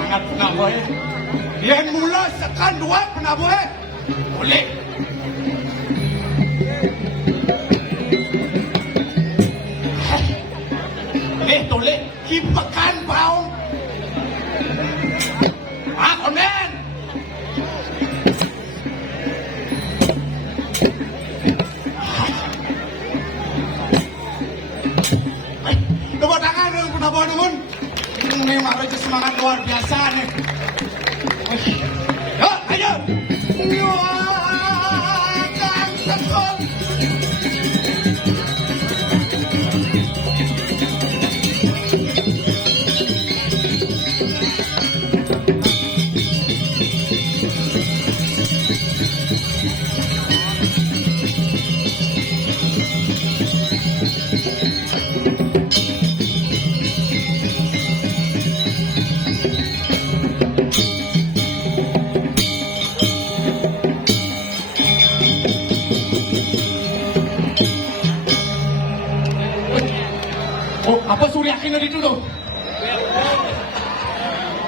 semangat penabuh. Yang mula sekan dua penabuh. Boleh. Toleh kipakan pau. Konen. Tepuk tangan dong penabuh teman. Ini malah semangat luar biasa nih. Yuk, ayo. Akan tekun. Apa Suryakin itu tuh?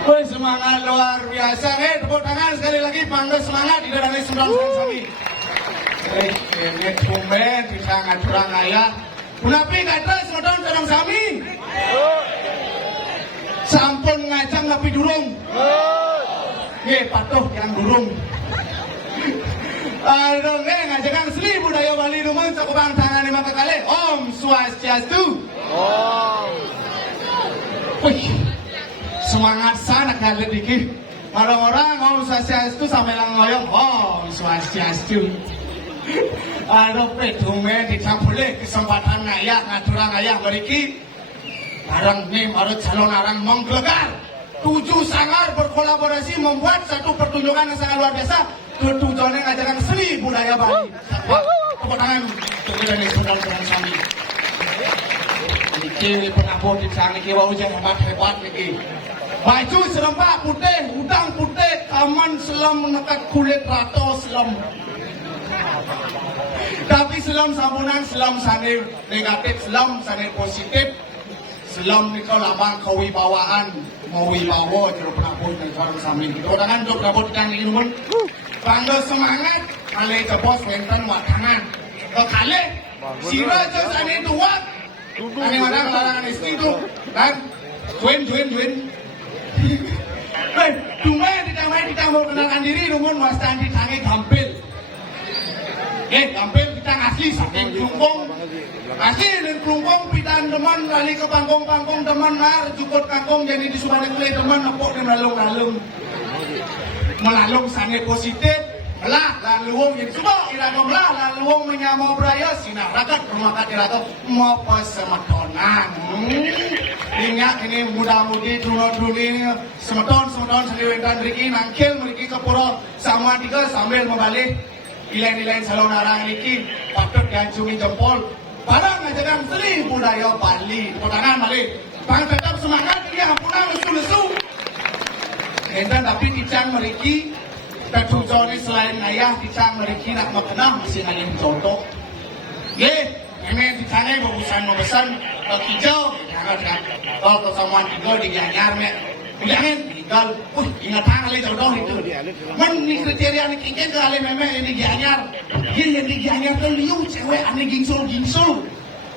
Woi, semangat luar biasa. Tepuk tangan sekali lagi, bangga semangat di dalam sembilan sami. Ini tumben bisa ngacurang ayah. Kunapi kata semedon sedang sami. Sampun ngacang tapi durung. Patuh yang durung. Aduh, ngajakan seli budaya Bali rumah cakubang tangan lima kali. Om Swastiastu. Wih, semangat sana kali dikit. Orang-orang Om Swastiastu sampai lang ngoyong Om Swastiastu. Aduh, petume dicampulih kesempatan ngayah ngaturang ngayah beriki. Barang nih baru calon orang menggelegar. 7 sanggar berkolaborasi membuat satu pertunjukan yang sangat luar biasa. Tujuannya ngajarkan seni budaya Bali. Tepuk tangan untuk dari saudara-saudara kami. Niki penabuh di sana niki wau je hebat niki. Baju serempak putih, udang putih, kaman selam menekat kulit rato selam. Tapi selam sambunan, selam sanir negatif, selam sanir positif. Selam nikau labang kewibawaan, mau wibawa jeruk penabuh dan orang sami. Tepuk tangan untuk penabuh yang ini pun. Bangga semangat, kali ke bos wenten wak tangan. Kali, sira je sana dua. Ani mana larangan istri tu, kan? Duin. Hei, tumai kita mau kenalkan diri, rumun wastan di tangi gampil. Gampil kita asli saking Klungkung. Asli dan Klungkung pitan teman lali ke pangkong teman nar jukut kangkung jadi di Subang Kulai teman nepok dan melalung sana positif. Lah laluung yang subuh iragam lah laluung menyamau beraya sinar rakat rumah irato mau pesemetonan. Ingat ini muda-mudi dulu semeton sendirian riki nangkil meriki ke pura sama tiga sambil membalik nilai-nilai salon arang ini patut diancungi jempol. Barang ngajakan seni budaya Bali. Potangan balik. Bang tetap semangat ini ampunan lesu-lesu. Dan tapi dicang meriki ketujuan selain ayah dicang meriki nak mengenang masih hanya contoh. Ini dicangnya bebusan hijau. Jangan kalau kesamaan tiga di Gianyar Jangan tinggal, ingat kali jodoh itu. Ini kriteria ini kingin ke ale meme ini Gianyar. Yang di Gianyar tuh liu cewek ane gingsul.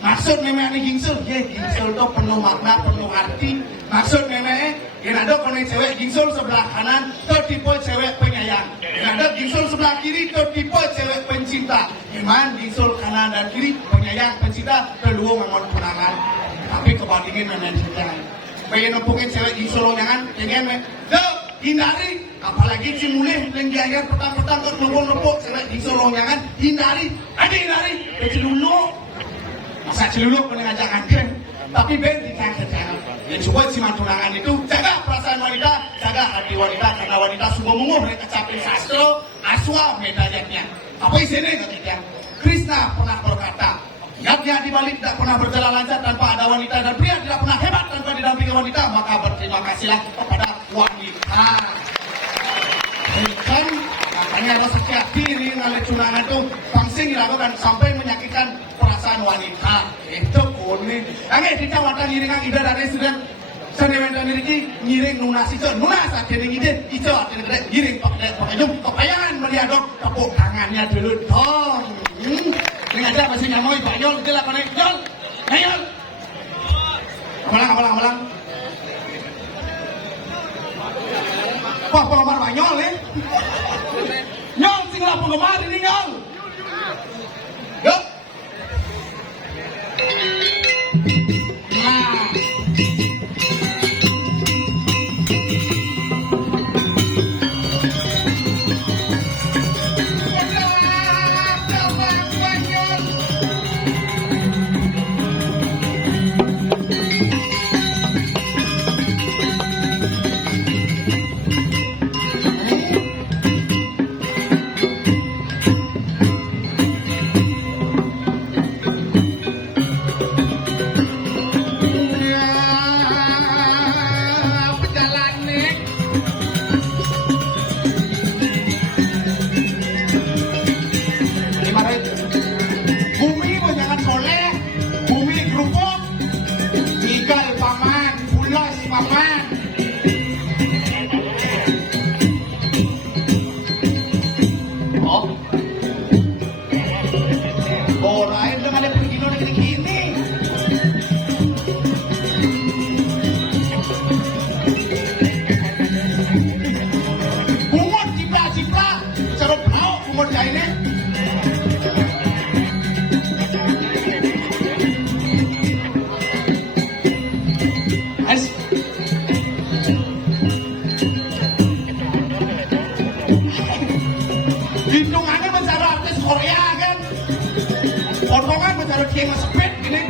Maksud meme ane gingsul, gingsul tuh penuh makna, penuh arti. Maksud meme, yang ada kalau cewek gingsul sebelah kanan, tuh tipe cewek penyayang. Yang ada gingsul sebelah kiri, tuh tipe cewek pencinta. Iman gingsul kanan dan kiri, penyayang, pencinta, kedua memang penangan. Tapi kebandingin meme cerita. Pengen nempungin cewek gingsul jangan, pengen hindari. Apalagi si mulih yang Gianyar petang-petang ke nepuk cewek gingsul jangan, hindari. Kecil dulu. Masa celuluk kena ngajakan kan? Tapi Ben dicang-cang. Ya coba si tunangan itu jaga perasaan wanita, jaga hati wanita karena wanita sungguh menguh mereka capek sastro, aswa medayanya. Apa isinya ketika Krishna pernah berkata, niatnya di balik tidak pernah berjalan lancar tanpa ada wanita dan pria tidak pernah hebat tanpa didampingi wanita, maka berterima kasihlah kepada wanita. Kan makanya ada setiap diri oleh tunangan itu pangsing dilakukan sampai menyakitkan perasaan wanita. Itu kuning. Angin kita watan iringan ida dari sudah Sanewen dan ini ngiring nunas itu, nunas akhirnya ngide, itu akhirnya ngiring pakai jum, kepayangan melihat tepuk tangannya dulu dong. Ini aja masih nyamoy Pak Yol, itu lah konek Yol, Yol. Amalang. Wah penggemar Pak Yol ya. Yol singlah penggemar ini Yol. Yuk. Nah. Hitungannya bicara artis Korea kan, potongan bicara King Speed gini.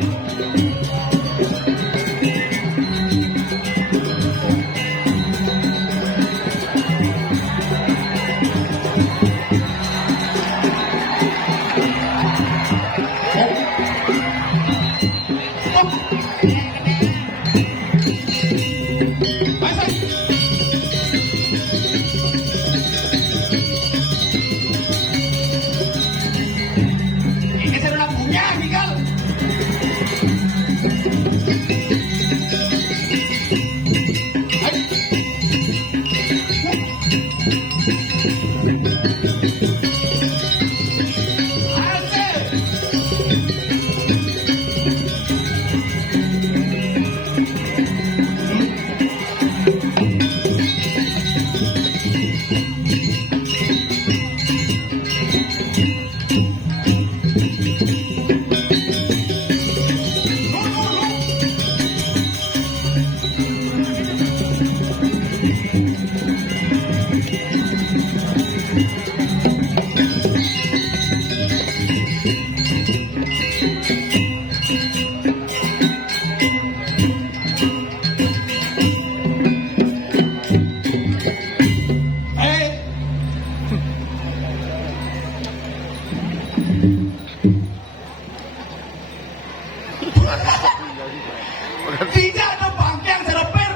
Tidak ada bangkang sereper,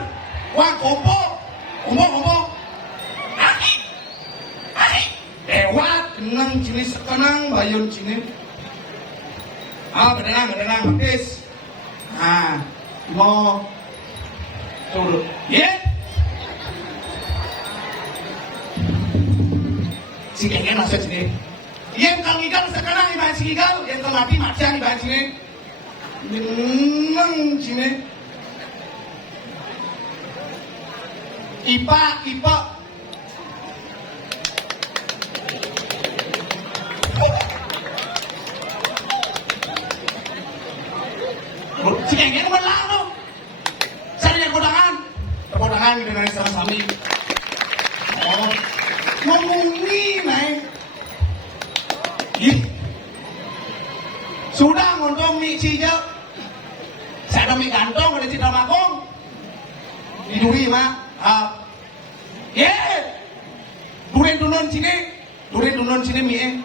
wang kompo, lewat kenang cini sekenang bayun cini. Berenang, matis. Nah, mau turun, ya? Si kengken masuk sini. Yang kang igal sekarang ibarat si igal, yang kang mati macam ibarat sini. Menang sini. Ipa. Si kengken menang tuh. Saya yang kepodangan dengan sama sami. Oh, ngomongin naik. Sudah ngontong mie cija. Saya ada mie gantong ada citra makong. Diduri mah. Duren dunon sini mie.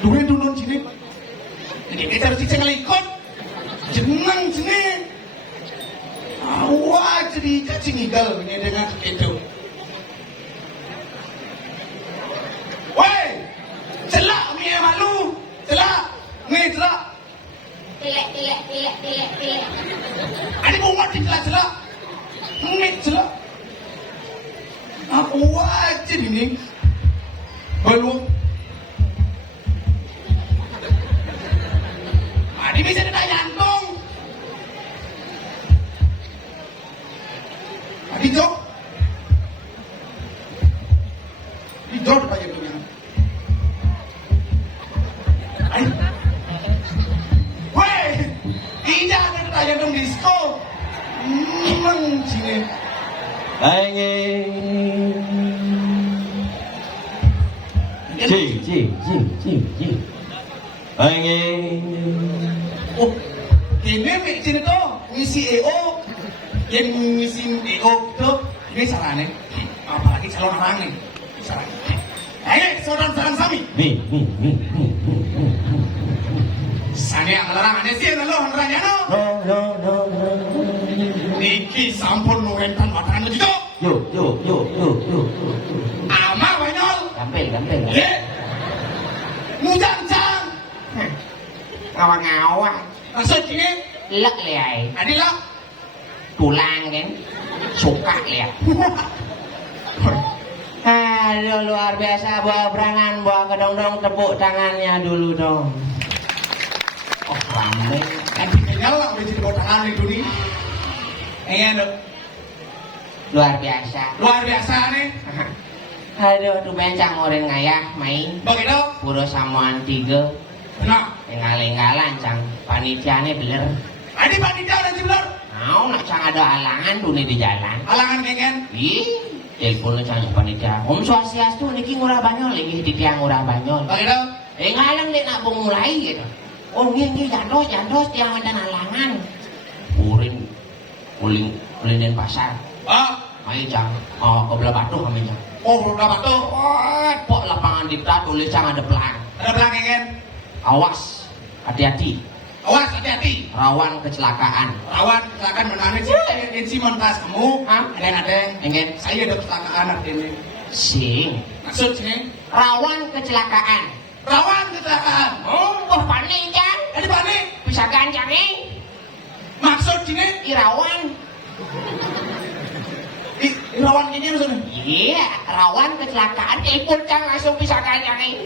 Duren dunon sini. Jadi kita harus ngelikot. Jenang sini. Awak jadi cacing igal ini dengan itu. Woi, celak mie malu, celak, nih celak. Telek. Kok dijelak-jelak? Ngit jelak. Aku wajib ini. Belum. Adi bisa jantung. Adi jok. Jok apa jantungnya? Ay. Weh, ini ada jantung disco. Sini. Oh, ini sini tuh ngisi EO, yang ngisi EO tuh ini sarane, apalagi calon orang nih, sarane. Ayo, saudara-saudara sami. Sani yang larang aneh sih, lo larangnya no. Niki sampun nurentan makanan itu. Yo. Ama banyol. Gampil. Ye. Mujang-jang. Ngawang-ngawang. Maksud ini? Lek liai. Adilah. Tulang kan. Suka liat. Aduh luar biasa, bawa berangan, bawa kedong-dong, tepuk tangannya dulu dong. Oh ramai. Kan tinggal lah udah jadi bawa tangan itu nih. Dok. Luar biasa. Luar biasa nih. Aduh tuh bencang orang ngayah main. Begitu. Puro samuan 3. Nah. Enggal-enggalan cang. Panitiane beler. Adi panitia dan jibler. Mau nak cang ada alangan tuh nih di jalan. Alangan kengen. Ih, teleponnya cang panitia. Om Swastiastu niki ngurah banyol lagi di tiang ngurah banyol. Begitu. Ngalang dek nak mulai gitu. Oh nggih jantos tiang mandan alangan. Ulin pasar. Ayo cang, ke belah batu kami cang. Oh belah batu. Pok lapangan dikta tulis cang ada pelang. Ada pelang kengen. Awas, hati-hati. Rawan kecelakaan. Menangis sih montas kamu. Ada. Engen. Saya ada kecelakaan hari ini. Sing. Maksud sini? Rawan kecelakaan. Oh, panik cang. Ada panik. Bisa gancang nih. Maksud sini? Irawan. Rawan ini maksudnya? Iya, rawan kecelakaan. Telepon cang langsung bisa gancang nih.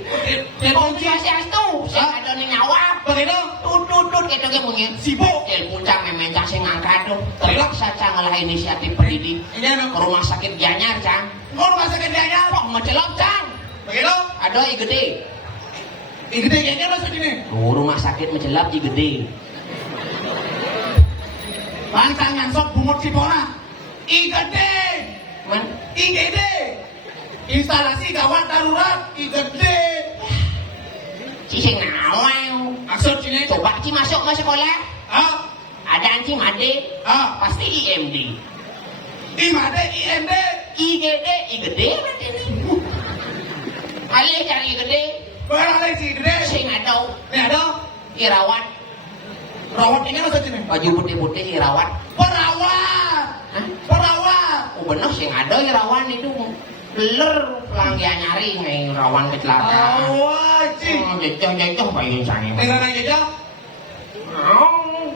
Telepon Swastiastu. Saya ada nih nyawa. Begitu? Tutut gitu ke mungkin. Sibuk. Telepon cang memen cang saya ngangkat tuh. Terpaksa cang ngalah inisiatif pendidik. Ini Ke rumah sakit Gianyar cang. rumah sakit Gianyar. Kok mencelok cang. Begitu? Ada i gede. Gede Gianyar maksud ini? Rumah sakit mencelap i gede. Bantang ngansok bumut Cipona. Gede. Man, IGD. Instalasi gawat darurat IGD. Sing nawang. Maksud sini? Coba Ci masuk ke sekolah. Ada anci made. Pasti IMD. IMD, IMD. IGD, IGD berarti ini. Alih cari IGD. Barang si gede. Sing ada. Ini ada. Irawat. Rawat ini maksud sini? Baju putih-putih irawat. Perawat. Hah? Perawat. Oh bener sing ada irawan itu. Beler pelanggian nyari nih rawan kecelakaan. Wajib. Jejak bayun sange. Dengan jejak.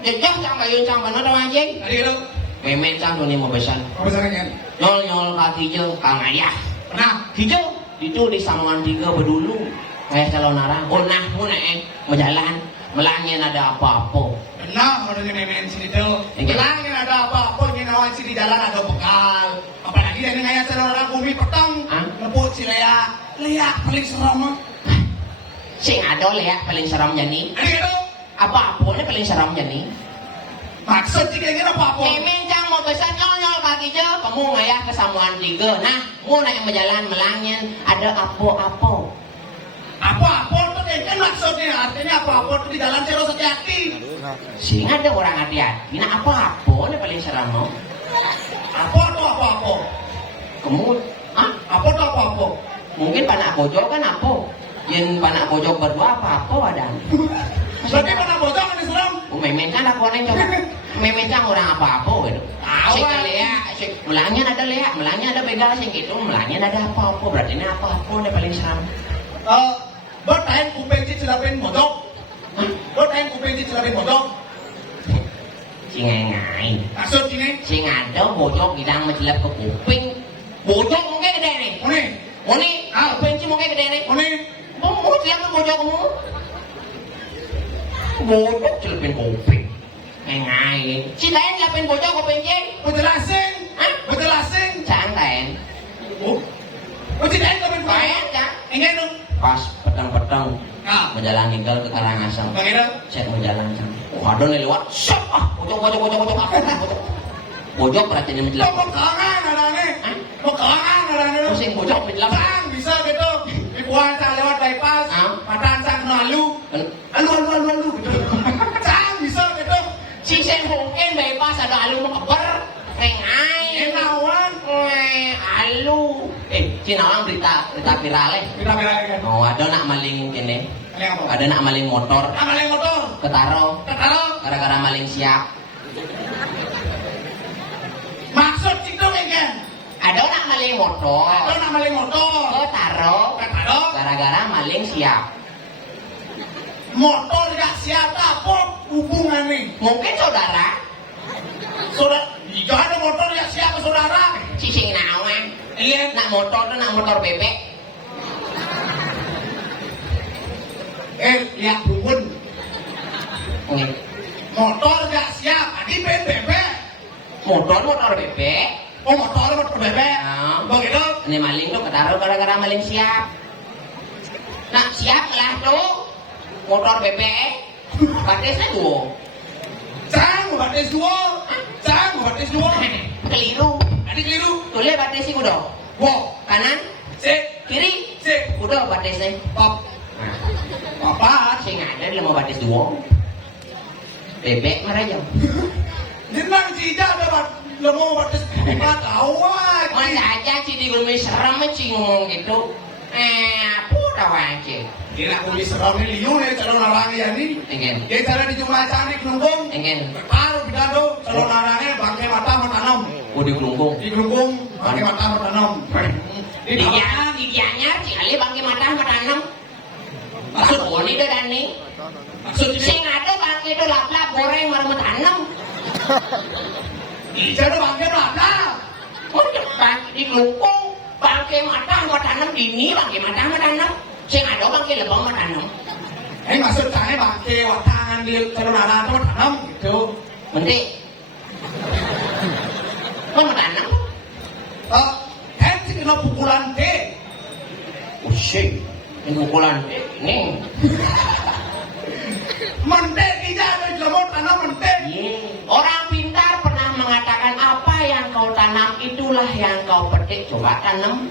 Jejak cang bayun sang bener dong anjing. Tadi itu. Memen cang dunia mau besan. Apa besarnya? Nyol kaki hijau kang ayah. Pernah. Hijau itu di Samuan 3 Bedulu. Kayak calon arah. Oh nah menjalan. Melangin ada apa-apa. Pernah mau dengan nenek sini tuh. Enggak. Melangin ada apa-apa. Ini nawan sini jalan ada bekal. Apalagi dari ngaya orang bumi petang. Nepuk si Lea. Lea paling serem. Sing ada lihat paling seram jani. Ada gitu. Apa-apanya paling seram jani. Maksud sih kira-kira apa-apa. Memen cang mau besan nyol kaki je. Kamu ngayah ke Samuan 3. Nah, mau naik berjalan melangin ada apa-apa. Apa-apa tuh kan maksudnya. Artinya apa-apa tuh di jalan Cero Setiati. Sing ada orang hati-hati. Nah, apa-apa ini paling seram no? Apa tuh apa-apa? Kamu, Apa tuh apa-apa? mungkin panak bojok kan apa? Yang panak bojok berdua apa-apa ada. Berarti mana bocor ini serem? Memen kan aku neng coba. Memen kan orang apa-apa gitu. Sing lea, sing melangin ada lea, melangin ada begal sing gitu, melangin ada apa-apa. Berarti ini apa-apa ini paling seram. Bertahan kuping cilapin bodok. Bertahan kuping cilapin bodok. Sing ngai. Maksud ini? Sing ada bojok hidang menjelap ke kuping. Bojok mungkin gede nih. Muni, benci mungkin gede nih. Mau jelap ke bojokmu. Bojok jelapin kuping. Ngai. Citahin jelapin bojok kuping cing. Bejelasin. Hah? Bejelasin. Cantain. Citahin jelapin kuping. Kayak kan? Ingin dong. Pas petang-petang Nah. menjalan tinggal ke Karangasem. Bagaimana? Saya mau jalan kan. Ada nih lewat. Syok bojok. Bojok berarti ini menjelang. Mau kangen ada nih. Mau kangen ada nih. Pusing bojok menjelang. Sang bisa gitu. Ibuan sang lewat bypass. Matan sang kena alu gitu. Sang bisa gitu. Si sen mungkin bypass ada alu mau keber. Rengai. Enawan. Alu. Cinawang berita viral Kita belain. Oh, ada nak maling kene. Maling apa? Ada nak maling motor. Maling motor. Ketaro. Gara-gara maling siap. Maksud itu kan? Ada nak maling motor. Ada nak maling motor. Ketaro. Gara-gara maling siap. Motor gak siapa apa hubungannya? Mungkin saudara. Jika ada motor gak siapa saudara? Cicing nawan. Iya. Nak motor bebek. Lihat bubun. Nggih. Motor gak siap. Adi bebek. Motor bebek. Oh motor bebek. Ah. Begitu. Ini maling tuh ketaruh gara-gara maling siap. Nak siap lah tuh. Motor bebek. Batasnya tuh. Sang batas dua. Keliru. Adi keliru. Tulis batasnya udah. Wow. Kanan, Sik. kiri, Sik. udah batasnya. Pop. Apa? Sing ada di mau batas dua. Bebek marah jam. Jenang cijak dapat lemo batas 4 awal. Masa aja sih di gunung serem sih ngomong gitu. Apa tahu aja. Kira kulit serem ini liu nih calon orang ya nih. Ingin, Dia cara di jumlah candi kelungkung. ingin. Taruh di dado calon orangnya bangkai mata menanam. Oh di Kelungkung. Di kelungkung bangkai mata menanam. Di kawasan Digianya sekali bangkai mata matanam. maksud Oh ini dah nih. maksud ini Sing ada bangkai itu lap-lap goreng marah matanam. di sana bangkai berapa? Oh bangkai di Kelungkung bangkai mata matanam dini bangkai mata matanam. Sing ada bangkai lebang matanam. Ini maksud saya bangkai watangan di calon orang itu menanam gitu. Mendek. Kau matanam? Sih kena pukulan deh. Usik. Ini pukulan ini. Mentek tidak ada jelema tanam mentek. Orang pintar pernah mengatakan apa yang kau tanam itulah yang kau petik. Coba tanam.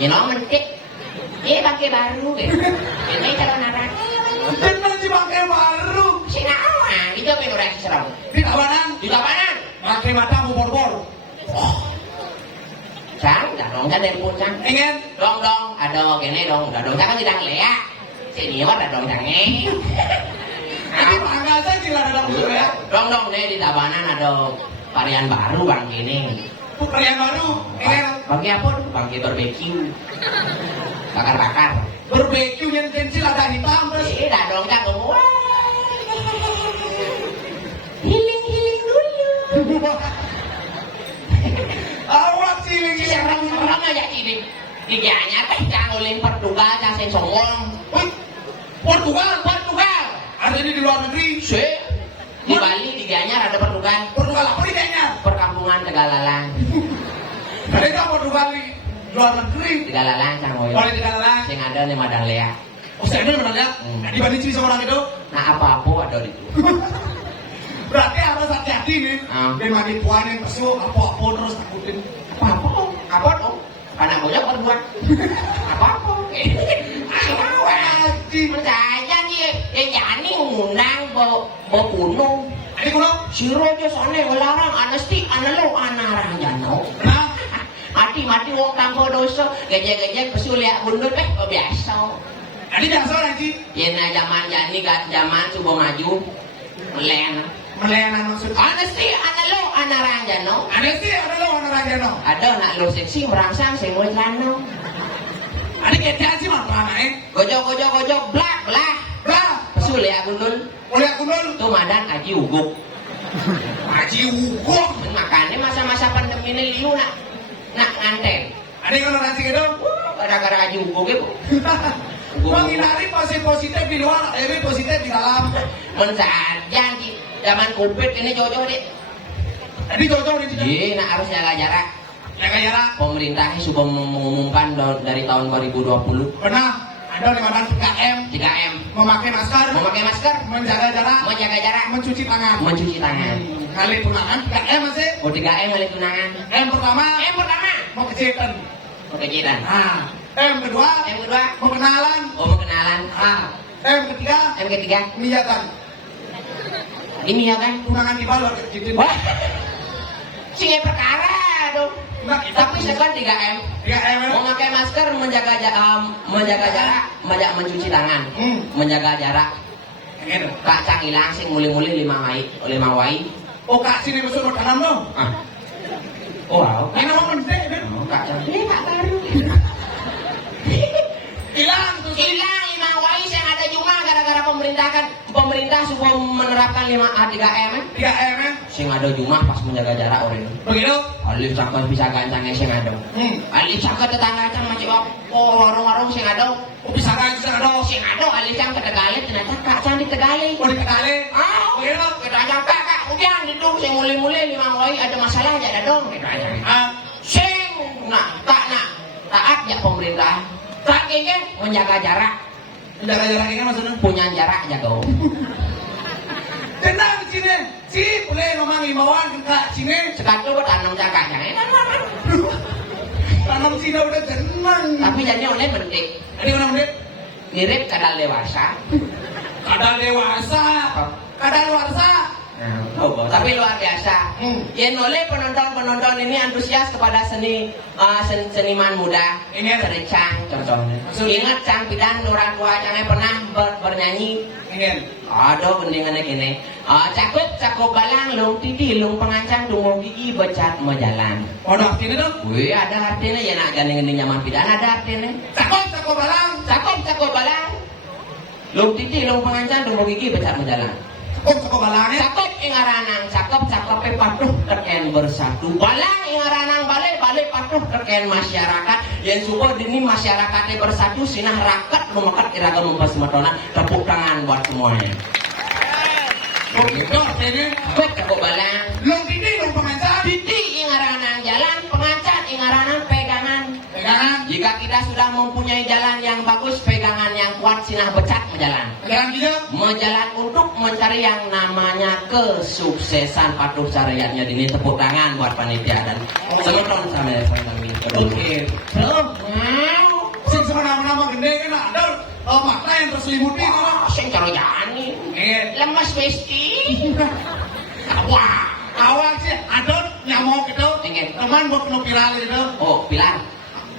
Mentik. Pakai baru gitu. Ini kalau narang. Jenang si bangkai baru. Sinawan. Itu apa yang orang serem? Di kawanan. Di kapanan? Bangkai mata bor-bor. Sang, dong kan dari pun sang. Ingin. Dong, ada gini dong. Udah dong kan tidak leak. Sini mah ada dong sange. Tapi bangga saya tidak ada dalam ya. Dong nih di Tabanan ada varian baru bang ini. Varian baru. Ingin. Bangki apa tuh? Bangki barbecue. Bakar-bakar. Barbecue yang pensil ada hitam terus. Dah dong kan tuh. Healing dulu. Awak cilik Serem aja ini. Diganya teh jangan oleh Portugal jangan songong. Wih, Portugal. Ada Ada di luar negeri. Di Bali diganya ada Portugal. Portugal apa nih kayaknya? Perkampungan Tegalalang. Ada nggak Portugal di luar negeri? Tegalalang kan ngoyo. Boleh tidak lah. Sing ada nih Madang Lea. Oh, saya benar ya. Di Bali sih seorang itu. Nah apa-apa ada di itu. Berarti harus hati-hati nih. Dia mandi tuan yang pesu apa-apa terus takutin. Apa tuh? Anak bocah berdua. Apa-apa? Percaya nih, Jani ngundang bawa gunung. Ini kuno. Si Rojo sana ngelarang anesti, analog anarang jano. Nah, Mati wong tanpa dosa, gejek-gejek pesul lihat bundut biasa. ini biasa nanti. Yena zaman Jani zaman coba maju, melen. Melayanan maksud. Anesti, analog anarang jano. Ada sih ada lo orang raja no. Ada nak lo seksi merangsang sing wis lanang. Ada ketian sih mah naik. Gojok, blak. Bah, Pesul lihat bundut. oleh aku dulu. Tu madan aji uguk. Haji Ugong. Makanya masa-masa pandemi ini liu nak nganten. Ada yang nasi gitu? Gara-gara Haji Ugong itu. Menghindari positif di luar, lebih positif di dalam. Mensaja di zaman Covid ini cocok deh. Jadi cocok di situ. Iya, nak harus jaga jarak. Jaga jarak. Pemerintah sudah mengumumkan dari tahun 2020. Pernah ada 3M. 3M. Memakai masker. Memakai masker. Menjaga jarak. Menjaga jarak. Mencuci tangan. Mencuci tangan. Kali tunangan 3M masih. Oh 3M kali tunangan. M pertama. M pertama. Mau kecilan. Oh kecilan. Nah. M kedua. M kedua. Mau kenalan. Oh mau kenalan. Nah. M ketiga. M ketiga. Niatan. Ini ya kan? Tunangan di bawah kecilan. Wah. Sini perkara dong. Tapi sekarang 3M. 3M. Memakai masker, menjaga jarak, mencuci tangan, menjaga jarak. Gitu. Kak Cang hilang sing muli-muli 5 wai. Oh kak sini besok mau tanam dong. Ah. Wow. Ini mau mendek deh. Oh, Kak Cang. Ini Kak baru. Hilang tuh. Hilang 5 wai yang ada cuma gara-gara pemerintah sudah menerapkan 3M. 3M. Sing ada cuma pas menjaga jarak orang. Begitu. Alif sampai bisa gancangnya sing ada. Alif sampai tetangga can macam warung-warung sing ada. Oh bisa kan bisa dong. Sing ada alif sampai Tegali ternyata Kak Cang di Tegali. Oh di Tegali. Ah, Begitu. kita aja Kak, ujian itu sing muli-muli 5 wai ada masalah aja ada dong. Kita aja. Ah. Sing taat ya pemerintah. Kak ini menjaga jarak. Menjaga jarak ini maksudnya. Punya jarak jaga. Tenang sini. Si boleh ngomong imbauan kak sini. Sekarang tuh tanam jaga jangan. Tanam sini udah tenang. Tapi jadi oleh penting. Ini mana menit? Mirip kadal dewasa. Kadal dewasa. Kadal dewasa. Tapi luar biasa. Yang oleh penonton ini antusias kepada seniman muda. Ini ada. Cang contohnya. Ingat Cang Pidan orang tua Cangnya pernah bernyanyi. Ini. Ada bendingannya gini. Cakup balang lung titi lung pengancang dungo gigi becat mejalan. Oh ada artinya dong. Wih ada artinya ya nak gandeng nyaman Pidan ada artinya. Cakup balang. Cakup balang lung titi lung pengancang dungo gigi becat mejalan. Cakup balangnya. Cakep ingaranang, cakep patuh terken bersatu. Balang ingaranang balik patuh terken masyarakat. Yang suka dini masyarakatnya bersatu sinah rakat memekat iraga mempasmatona. Tepuk tangan buat semuanya. Oh gitu artinya. Cakep balang. Lung titi lung pengancam. Titi ingaranang jalan, pengacan ingaranang pegangan. Pegangan. Jika kita sudah mempunyai jalan yang bagus, pegangan yang kuat sinah becat menjalan. Pegangan gitu. Menjalan untuk mencari yang namanya kesuksesan patuh syariatnya ini tepuk tangan buat panitia dan teman-teman sama Oke. Terus. Sing sama nama-nama gede kan ada mata yang terselimuti kan. Sing caro jani lemes mesti. Wah, awak sih ada nyamuk gitu. Ingin. Teman buat kena viral gitu. Oh pilar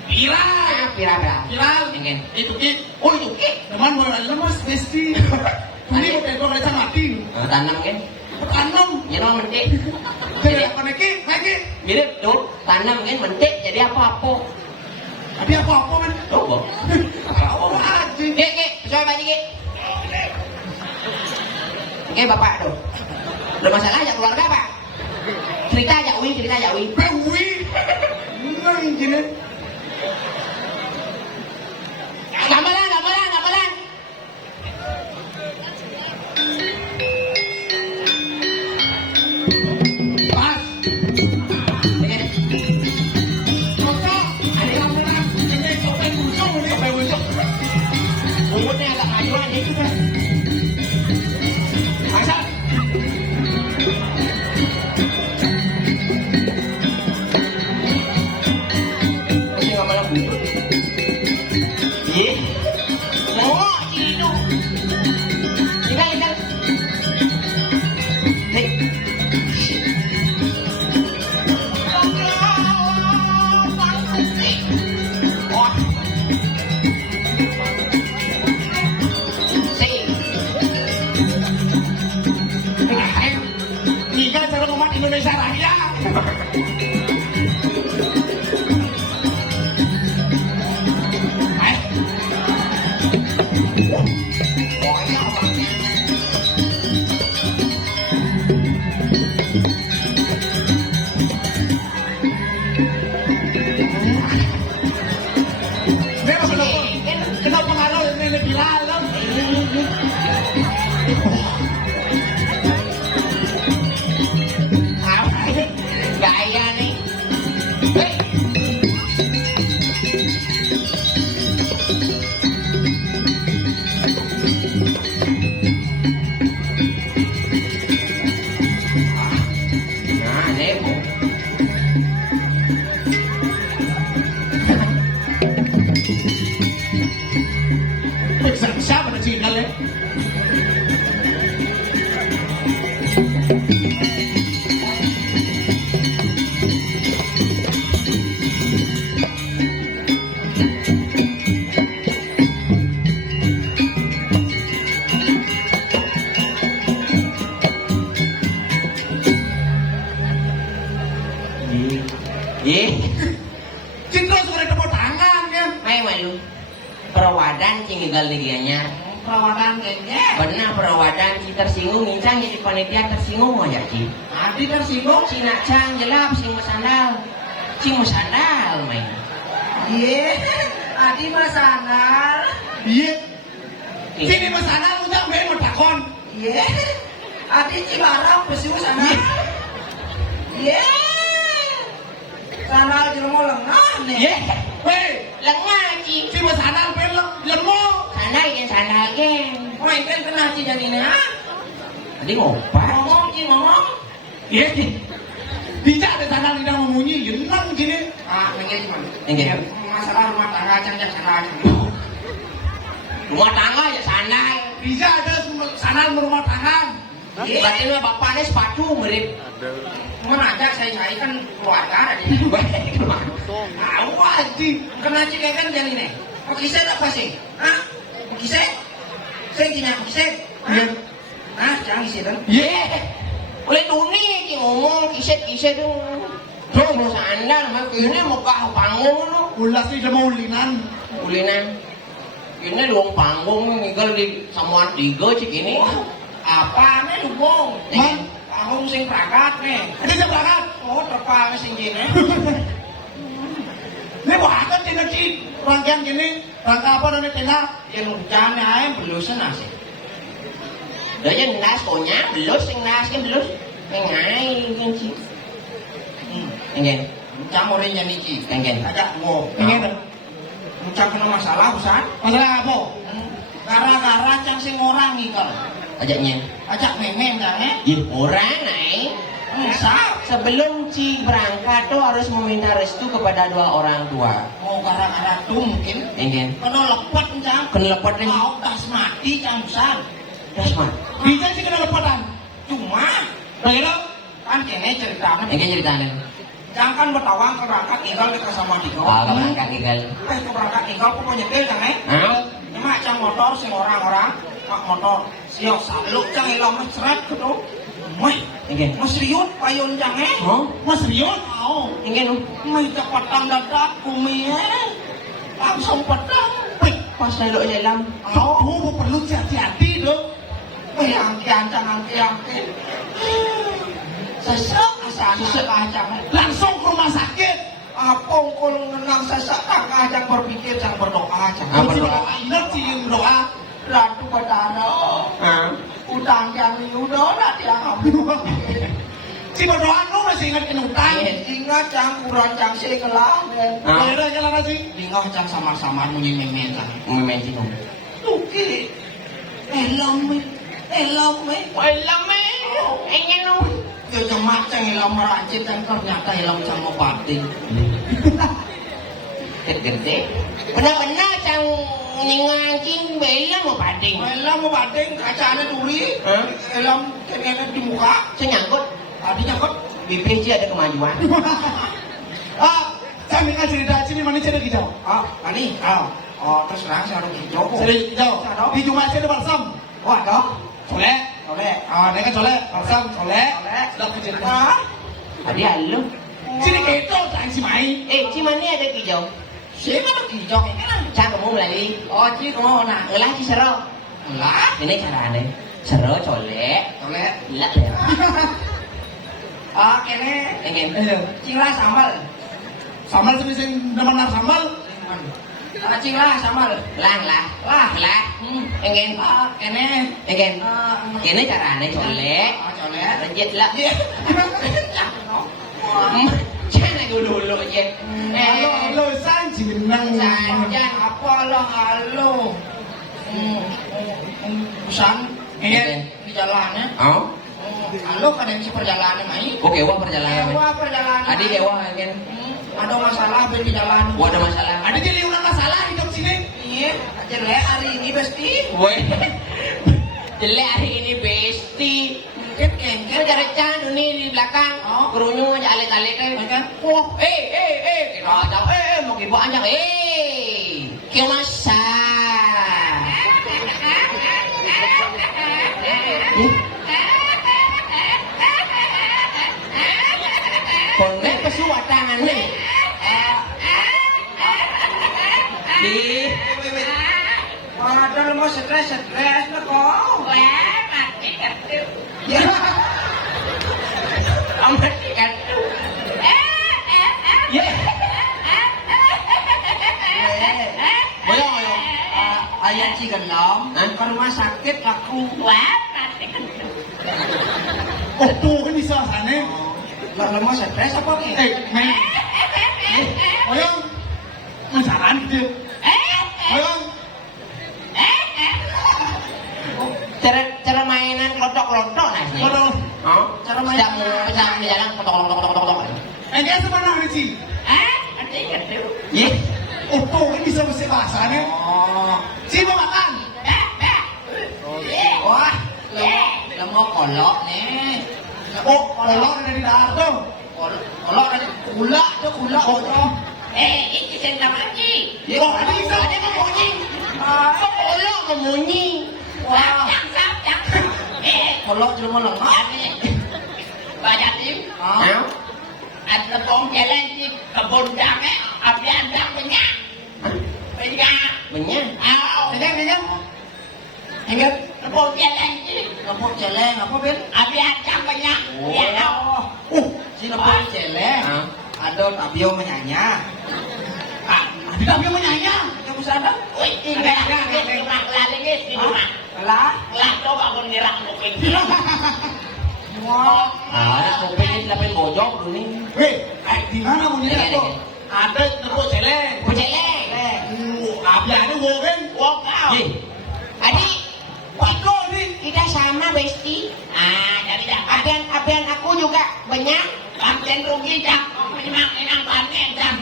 Viral. pilar Viral. ingin Itu ki. oh itu ki Teman buat lemas mesti. Ini udah gue kecil mati. tanam kan Tanam. jadi mentik Jadi apa nih lagi? mirip tuh tanam kan mentik jadi apa-apa Tapi apa kan? tuh boh Apa aja? ki sesuai baju ki Oke bapak tuh ada masalah ya keluarga pak cerita aja Wi Bewi. Nang gini. gamelan Pas. Cocok. Ada yang bilang ini topeng busuk ini. Topeng busuk. Umurnya agak maju aja juga Masa? masih gamelan bubur iya liyane. Hei. Nah, nemo. Siapa nak cinggal le? Ye, Cinggal sudah tepuk tangan ya. mai malu. Perawadan cinggal dianya. Perawatan kayaknya. Benar perawadan ci tersinggung ngincang jadi panitia tersinggung aja ci. Adi tersinggung. Si nak cang jelap sing mesandal. Sing mesandal main. Iya. Adi masanar. Iya. Sini mesana ucap main mau takon. Iya. Adi Cilarang besi sana. Iya. Sana jelmo lengah nih. Iya. Hei, Lengah ci. si mesana main lemo. Sandal gen. Main kan kena ci jadi nih. Tadi ngopat. Ngomong ci ngomong. Iya. Dijak ada sana tidak memunyi, yenang gini. Ah, nengge gimana? Nengge. Masalah rumah tangga cang sana. Rumah tangga ya sandal. Dijak ada sana rumah tangga. Iya. Berarti mah bapaknya sepatu mirip. Menajak saya kan keluarga ada di Baik. Tahu aja. kena ci kayak kan jadi nih. Oke saya apa sih? Hah? Oke saya? Saya gini oke saya? Iya. Nah, jangan isi dong. Ye. Oleh dunia ki ngomong kiset dong. Tuh mau sandal mah ini muka panggung lu. Ulas ni mau ulinan. Ulinan. Ini luang panggung ninggal di samuan tiga cik ini. Apa nih dukung? Man, Panggung sing prakat nih. ini saya berangkat. Oh, terpal sing gini. Ini bahkan tina cik. Rangkaian gini. Rangka apa namanya tina? Yang hujan aja belusan asik. Dia nas konya belus sing nas kan belus. Ngai kan cik. Engen. Hujan orang jadi ci. Engen. Ajak gua. Ini ada. Hujan kena masalah usan. Masalah apa? Gara-gara cang sing orang ikal. Ajaknya. Ajak memem jangan. Ye orang naik. Bisa. Sebelum Ci berangkat tuh harus meminta restu kepada dua orang tua. Mau gara-gara tuh mungkin. Engen. Kena lepet cang. Kena lepet nih. Kau das mati cang besar. Dasman. Bisa sih kena lepatan. Cuma Bagaimana? kan kene ceritanya. Engen ceritanya. Jangan kan bertawang keberangkat tinggal dekat sama Diko. Ah, berangkat tinggal. Keberangkat tinggal pokoknya nyetir kan Hah? Cuma cang motor sing orang-orang kak motor siok saluk cang ilang mesret gitu. Meh, Engen. mas riut payun cang Oh, Mas Rion? Mau, engen. meh cepatang dadak kumi langsung petang. Wih, pas lalu jalan. Aduh, perlu hati-hati dong. Meh angki. Sesek asal kacang. Langsung ke rumah sakit. Apong kul ngenang sesek kacang berpikir cang berdoa cang. Apa doa? Ingat sih yang doa. Ratu Badana, Ah. utang yang udah lah dia ambil. Si berdoa lu masih ingat kena utang. Iya. Ingat cang kurang cang sih kelah deh. Ah. Bagaimana jalan sih? Ingat cang sama-sama bunyi memen lah. Mementing. Tuki, elame. Lame. Engen lu. Yo cuma cang elam merancit dan ternyata elam cang mau batin. Gede. Benar-benar cang ningancing bela mau bading. Elam mau batin kacanya duri. Hah? Elam kena di muka. Senyangkut. Tadinya kok BPJ ada kemajuan. Saya minta cerita sini mana cerita hijau. ani terus terang saya harus hijau. Cerita hijau. Di Jumat saya ada balsam. Wah dong. Soleh. Oleh. Ini kan soleh. Balsam soleh. Soleh. Sudah aku cerita. Ah. Adi alu. Sini keto tak si mai. Cimani ada hijau. Siapa nak hijau ini kan? Cang kamu melalui. Oh, cik, oh, nah. Ngelah ci sero. Lah, Ini caranya. Sero colek. oleh. Lak ya. Kene, Engen. cinglah sambal. Sambal sini sing demenar sambal. Cinglah sambal. Lah. Lah. Engen. Kene. Engen. Kene caranya colek. Colek. Rejit lah. Iya. ya. Halo sanjeneng. Sanjan. Apa lo halo? Pesan Iya. di jalannya. Oh. Halo kan yang si perjalanan mai. Oke, wah perjalanan. Ewa perjalanan. Adik ewa kan. Ada masalah di jalan. Wah ada masalah. Ada jadi ulang masalah hidup sini. Iya, jelek hari ini besti. Woi. Jelek hari ini besti. Mungkin Kita cari candu nih di belakang. Oh. Kerunyung aja alik-alik kan? Wah, kita ajak, mau ibu ajak, kau masa. Konek pesuat tangan nih. Di. Ada mau stres lah kok. Wah, mati kartu. Ya. Mati kartu. Ya. Boyo, boyo. Ayah Cigenong ke rumah sakit laku. Wah, mati kartu. Oh, tuh kan bisa sana. Lah mau stres apa nih? Men. Oyong. Masalah gitu. Oyong. Cara mainan klotok-klotok nasi. Waduh. Oh, Cara main- sedang di jalan klotok-klotok. Dia sebenarnya sih. Mati kartu. Ye. Oh, tuh kan bisa bahasa sana. Oh. Si mau makan. Wah, lo mau kolok nih. Oh, kolor dari dardo. Kolok dari kula tuh kula kolok. Ini senda mati. Oh, ada bisa. Ada memunyi. Kolok memunyi. Wah. Sapjang. Kolok cuma lengkap. Banyak tim. Ada bom jalan di kebun dame. Abi ada banyak. Banyak. Kenyang. Ingat bom jalan di. Ngepok celeng apa Ben? Abi ada banyak. Si ngepok celeng. Ada Tabio menyanya. Tidak dia menyanyi. Kamu sadar? Wih, ini rumah lalingis di rumah. Lah. Lah, coba aku nirang kuping. Wah. Anak kuping ini lapin bojok dulu nih. Weh, di mana mau nyerah tuh? Ada terus celeng. Kuceleng. Abi ada wogen. Wong kau. Adik, Pako nih. kita sama besti. Dari dah. Abian aku juga banyak. Banten rugi dah. Memang enang banten dah.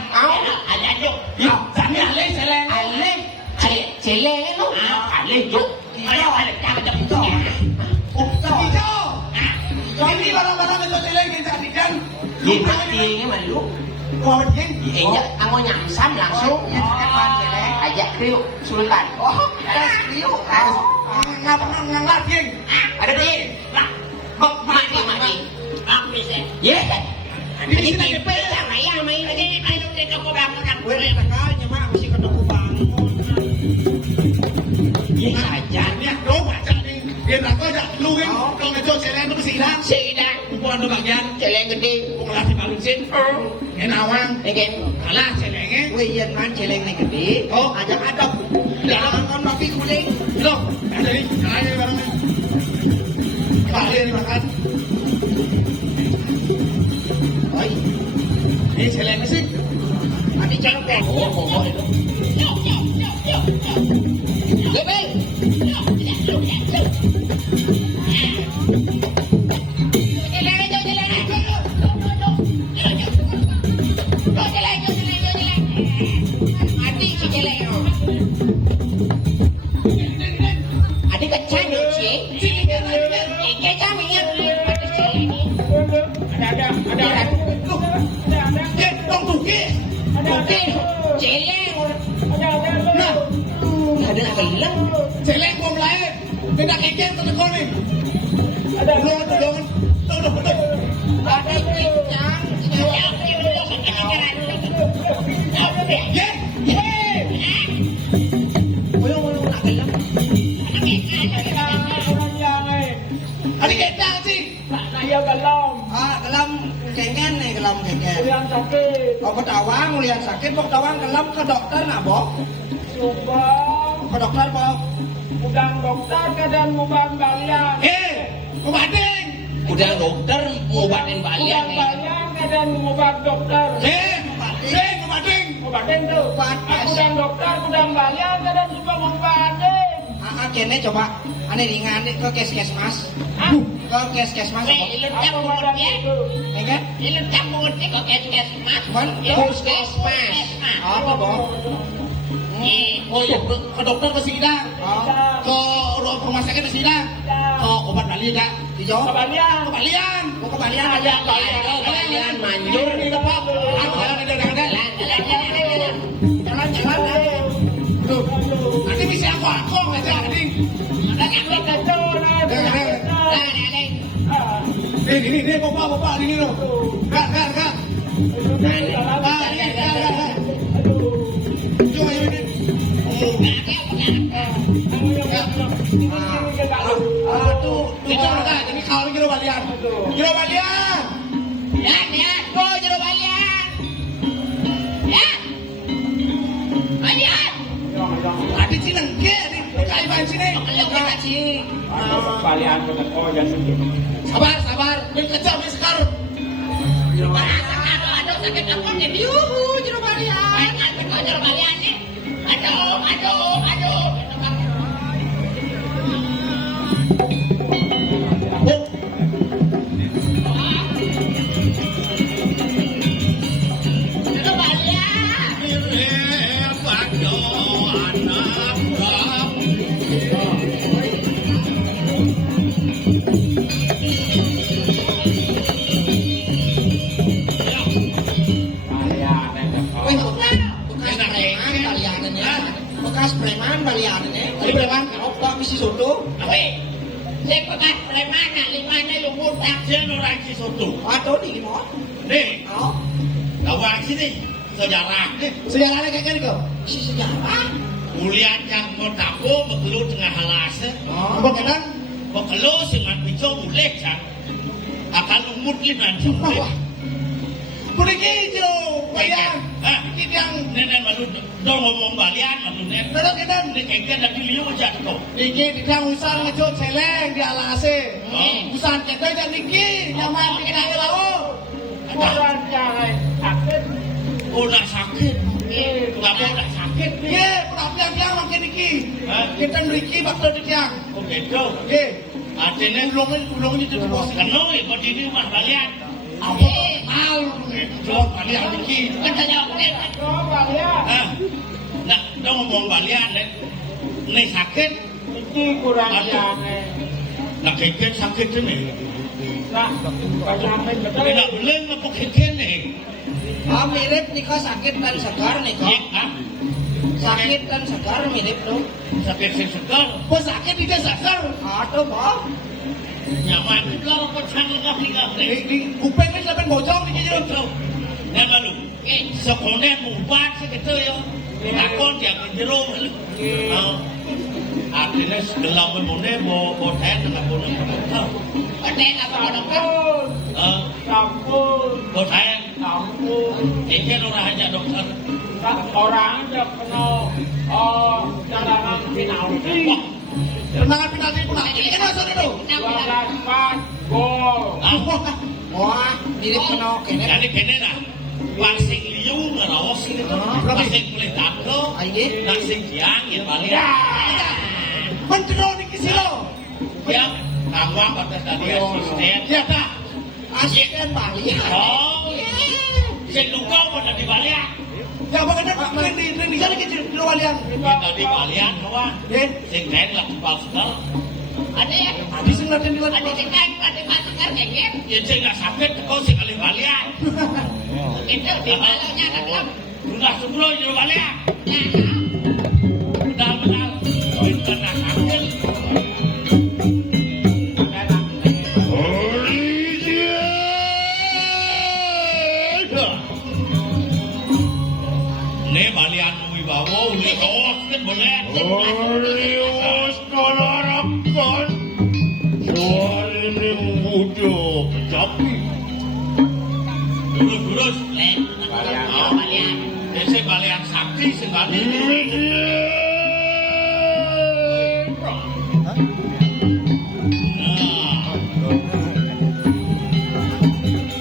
Ada juk. Sani alih celeng. Alek. Celeng lu. Alek juk. Alek jangan jemput. Oh, hijau. Ini barang-barang itu celeng yang tadi kan. Ye mati ini malu. Mau dia. Iya, aku nyamsam langsung. Ajak kriuk sultan. Oh, tes kriuk. Ngangkat dia. Ada dia. Mati. Aku bisa. Ye. Di sini sama yang main lagi. Ayo kita mau bangun aku. Gue tekalnya mah mesti ketemu bangun. Ye saja. Ini do baca nih. Dia berangkat aja lu kan. Kalau ngejok celeng itu mesti hilang. Sudah. Bukan do bagian. Celeng gede. Pengelas di balusin. Enawang. Again. Kalah celengnya. Gue iya man celeng nih gede. Oh. Ajak adab. Jangan kan babi kuning. Loh, ada nih. Kalahnya barangnya. Balik nih makan. Oi, Ini celengnya sih. tadi jangan kok. Oh, itu. Bebe. Adik kecang ya, Cik. Kecang ingat. Ada celeng ini. Ada. Tong tuki. Oke, celeng. Nah, Ada nak hilang. celeng gua melahir. Tidak kekeh tetekon nih. Ada belum. Tuh. Ada kecang. Ye. Belum nak hilang. Adik kecang sih. Ah, kelam kengen nih kelam kengen. Yang sakit, Oh, ketawang lihat sakit, kok ketawang kelam ke dokter nak boh? coba Ke dokter boh? udang dokter kedan muban balian. Gua banding. Udah dokter ngobatin balian Udang balian kedan muban dokter. Ye. Raden tuh. Pates. Aku dan dokter, aku dan balian, kadang juga mau banding. Kene coba ane ringan ke Keskesmas. Hah? Ke Keskesmas. Apa badan itu? Enggak? Ilu campur kok Keskesmas. Cuman Puskesmas. apa, Bang? Oh iya, ke dokter ke Sidang. Ke rumah sakit ke Sidang. Ke obat Bali enggak? Dijawab. Balian. Kebalian. Kok kebalian Ada aja? kalian manjur. Ini apa? Jalan ada. Jalan. Tuh. Nanti bisa aku nggak jadi. Ini bapak ini loh. Kak. Coba ini. Tuh, ini kalau kira balian. Ya, go jero balian. Ya. Balian. Ada sini nengke, kayak main sini. Kalau kita sih. Balian ke teko dan sedih. Sabar, main kejam ini sekarang. Aduh, sakit apa nih? Yuhu, jero balian. Kok jero balian nih? Aduh. Jero balian. Bekas preman baliannya. Ini preman? Opa misi soto. Tapi, saya bekas preman nak limanya lumut action orang si soto. Atau di limo. Nih, Oh, kawan sini sejarah. Sejarahnya kayak gini kok. si sejarah. Ulian yang mau tapo bekelu tengah halas. Bagaimana? Bekelu dengan pico mulai kan. Akan lumut liman. Wah, pergi jo, balian. Hah? Ini yang Nenek malu dong ngomong balian malu nenek. Dadang kita Ini kengken dan diliu aja tuh. Niki yang usaha ngejot celeng di alase. Usaha kita dan Niki nyaman di kena laut. Kurang jangan sakit. Udah sakit. Kenapa udah sakit? Ye, perapian yang makin Niki. Hah? Kita Niki bakal di tiang. Oh gitu. Ye, Artinya ulungnya itu bos. kenal ya kok di rumah balian. Apa? Al, jawab balian Niki. Kita jawab Oh, balian. Hah? Nah, dong ngomong balian nih. Nih sakit. Ini kurang Aduh. jangan. Nah kengken sakit nih. Nah, jangan betul. Tapi nak belum apa kengken nih. Mirip nikah sakit dan segar Ya, nikah. ah? Sakit dan segar mirip dong. Sakit sing segar. Bos sakit di dasar. Atau Bang. Nyaman itu lah apa channel kau tinggal nih. Di kuping ini sampai bojong Niki jo. Betul. Dan lalu, sekolah mumpat segitu ya. Takon dia kenjero. Artinya segelam memone mau ten dengan bono. Ten apa bono kan? Campur. Mau ten. Campur. Ini orang hanya dokter. Orang aja kena cadangan penalti. Tendangan penalti pun ini kan masuk itu. 12 gol. Wah, mirip kena kene. Jadi kene lah. Pasing liu ngerawas ini tuh. Pasing boleh taklo. Ayo. Pasing siang ya balian. Mentero Niki silo. Ya, kamu kata tadi asisten. Ya tak. Asisten balian. Oh, sing luka pada di balian. Ya bagaimana ini jadi kecil di balian. Kita di balian kawan. Ye, Sing lain lah kepal sekal. Ada ya? habis ngeliatin di Ada sing lain pada masker kengin. Ya sing nggak sakit kau sing kali balian. Itu di balanya kan. Udah sebelum di balian. Udah benar. Itu nak sakit. Nih balian wibawa uli kaos kan boleh. Alius kalarakan soal ini muda kecapi. Lurus leh. Balian. Desa balian sakti sing balian.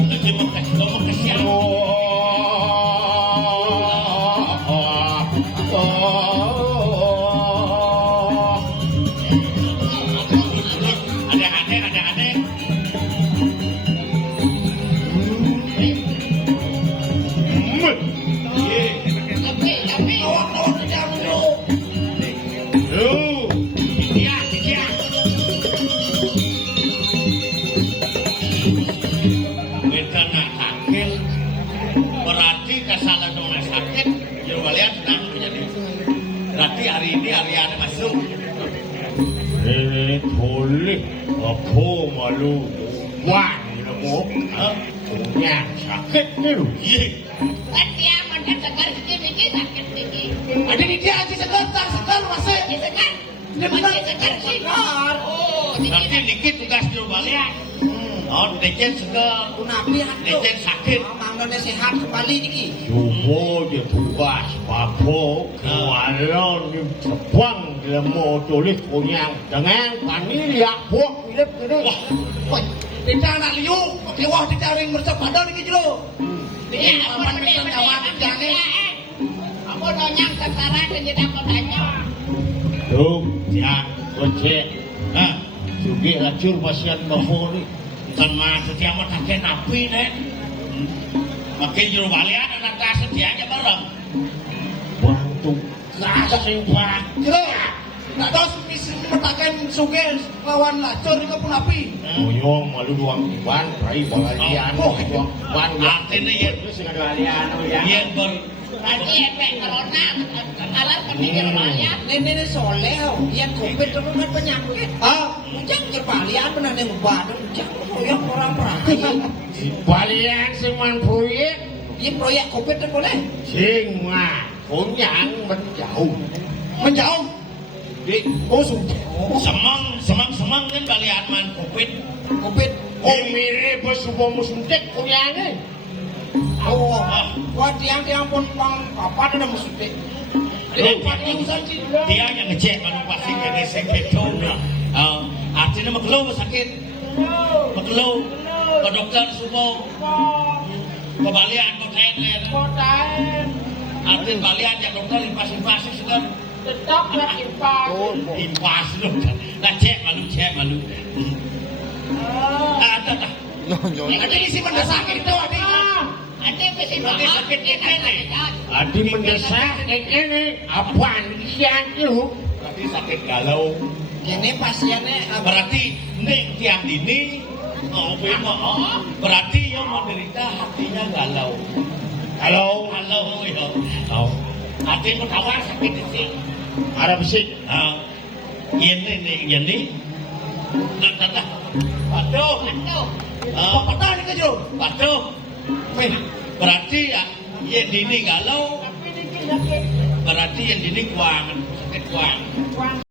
Lagi mau kasih siapa? ini boleh apa malu wah nemu punya sakit ni lu Kan dia macam segar sikit-sikit sakit sikit. Ada ni dia aja segar tak segar masih. Dia segar. Dia benar segar sih. Segar. Oh, nanti dikit tugas di balik oh dikit segar Kunapi hatu. dikit sakit Manggone sehat kembali niki. Cuba dia tugas papo kewalan ni terbang dalam mau tulis kunyang dengan vanilya buah hidup tu. Woi, tidak nak liu, kewah tidak ring mercap badan ni jelo. Ini aman bintang kawan jangan. Aku nonyang sekarang dan jadi aku tanya. Tuh, yang kocek. Hah? Sugi racur pasien nopo ni. Bukan mah setiap mau kakek napi nen. Makin juru balian anak kelas setianya bareng. Bantu kasih pak. Jelo. Nak dos misi metakan suge lawan lacur ni pun api. Moyong malu doang ban, rai balian. Doang ban artinya ya. Yen ber Tadi efek corona kalah pemikir banyak. Nenek soleh, yang covid terus penyakit. Ah, Jangan jerbalian benar nih badan. Jangan proyek orang perai. balian sing man proyek Dia proyek covid tu boleh. sing mah kunyang menjauh. menjauh. Di Kosong. semang kan balian man covid. Covid. Oh mirip sebuah musim tek kunyangnya. Oh, wah tiang pun pang apa ada musuh. Dia yang ngecek kalau pasti kena sekretar. Artinya makhluk sakit, makhluk ke dokter semua, ke balian ke TNR. Artinya balian yang dokter impas sudah Tetap nak impas. impas dokter. Nah cek malu. Ada tak? Ada isi mendesak itu ada. Ada mesti Ada sakit ni kene. Ada mendesak ini apaan kian itu? Berarti sakit galau. Ini pasiennya Berarti nek tiang dini berarti yang menderita hatinya galau. Galau ya. Oh. Hati ketawa sakit itu. Ada bisik. Ini. Nah. Aduh. Patah ni ke jelo. Patuh. Berarti ya yang dini galau. Tapi ni sakit. Berarti yang dini kuang. Sakit kuang.